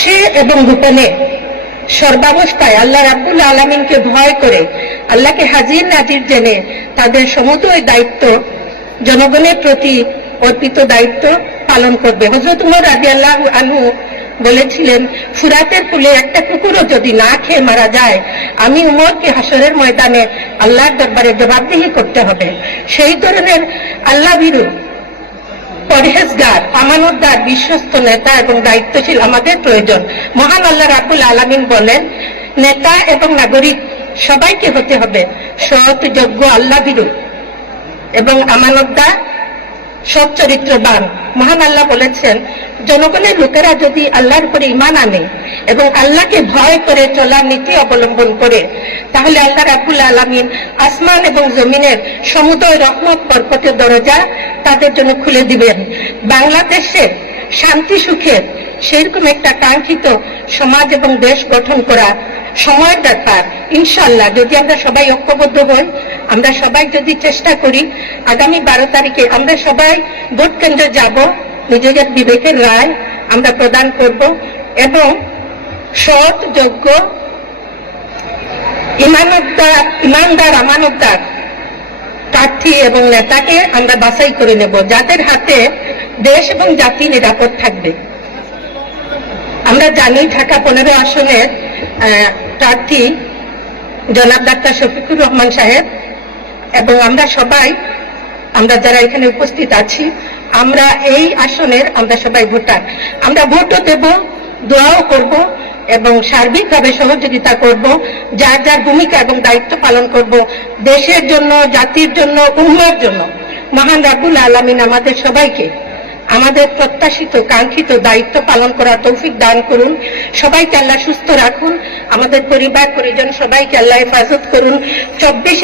প্রকাশ্যে এবং গোপনে সর্বাবস্থায় আল্লাহ রাব্বুল আলামিনকে ভয় করে আল্লাহকে হাজির নাজির জেনে তাদের সমুদয় দায়িত্ব জনগণের প্রতি অর্পিত দায়িত্ব পালন করবে। হযরত উমর রাদিয়াল্লাহু আনহু বলেছিলেন, ফুরাতের কুলে একটা কুকুরও যদি না খেয়ে মারা যায়, আমি উমরকে হাসরের ময়দানে আল্লাহর দরবারে জবাবদিহি করতে হবে। সেই ধরনের আল্লাহ ভীরু, পরহেজগার, আমানতদার, বিশ্বস্ত নেতা এবং দায়িত্বশীল আমাদের প্রয়োজন। মহান আল্লাহ রাব্বুল আলামিন বলেন, নেতা এবং নাগরিক সবাইকে হতে হবে সৎ, যোগ্য, আল্লাহ ভীরু এবং আমানতদার, সৎ চরিত্রবান। মহান আল্লাহ বলেছেন, জনগণের লোকেরা যদি আল্লাহর উপরে ঈমান আনে এবং আল্লাহকে ভয় করে চলার নীতি অবলম্বন করে, তাহলে আল্লাহ রাব্বুল আলামিন আসমান এবং জমিনের সমুদয় রহমত বরকতের দরজা তাদের জন্য খুলে দিবেন। বাংলাদেশের শান্তি সুখের সেরকম একটা কাঙ্ক্ষিত সমাজ এবং দেশ গঠন করা সময়ের ব্যাপার। ইনশাআল্লাহ যদি আমরা সবাই ঐক্যবদ্ধ হই, আমরা সবাই যদি চেষ্টা করি, আগামী 12 তারিখে আমরা সবাই ভোট কেন্দ্রে যাব, নিজেদের বিবেকের রায় আমরা প্রদান করব এবং সৎ, যোগ্য, ইমানদার, আমানতদার প্রার্থী এবং নেতাকে আমরা বাছাই করে নেব, যাদের হাতে দেশ এবং জাতি নিরাপদ থাকবে। আমরা জানি ঢাকা 15 আসনের প্রার্থী জনাব ডাক্তার শফিকুর রহমান সাহেব, এবং আমরা যারা এখানে উপস্থিত আছি, আমরা এই আসনের আমরা সবাই ভোটার। আমরা ভোটও দেব, দোয়াও করব এবং সার্বিকভাবে সহযোগিতা করব, যার যার ভূমিকা এবং দায়িত্ব পালন করব দেশের জন্য, জাতির জন্য, উম্মার জন্য। মহান রাব্বুল আলামিন আমাদের সবাইকে আমাদের প্রত্যাশিত কাঙ্ক্ষিত দায়িত্ব পালন করার তৌফিক দান করুন। সবাইকে আল্লাহ সুস্থ রাখুন, আমাদের পরিবার পরিজন সবাইকে আল্লাহ হেফাজত করুন। 24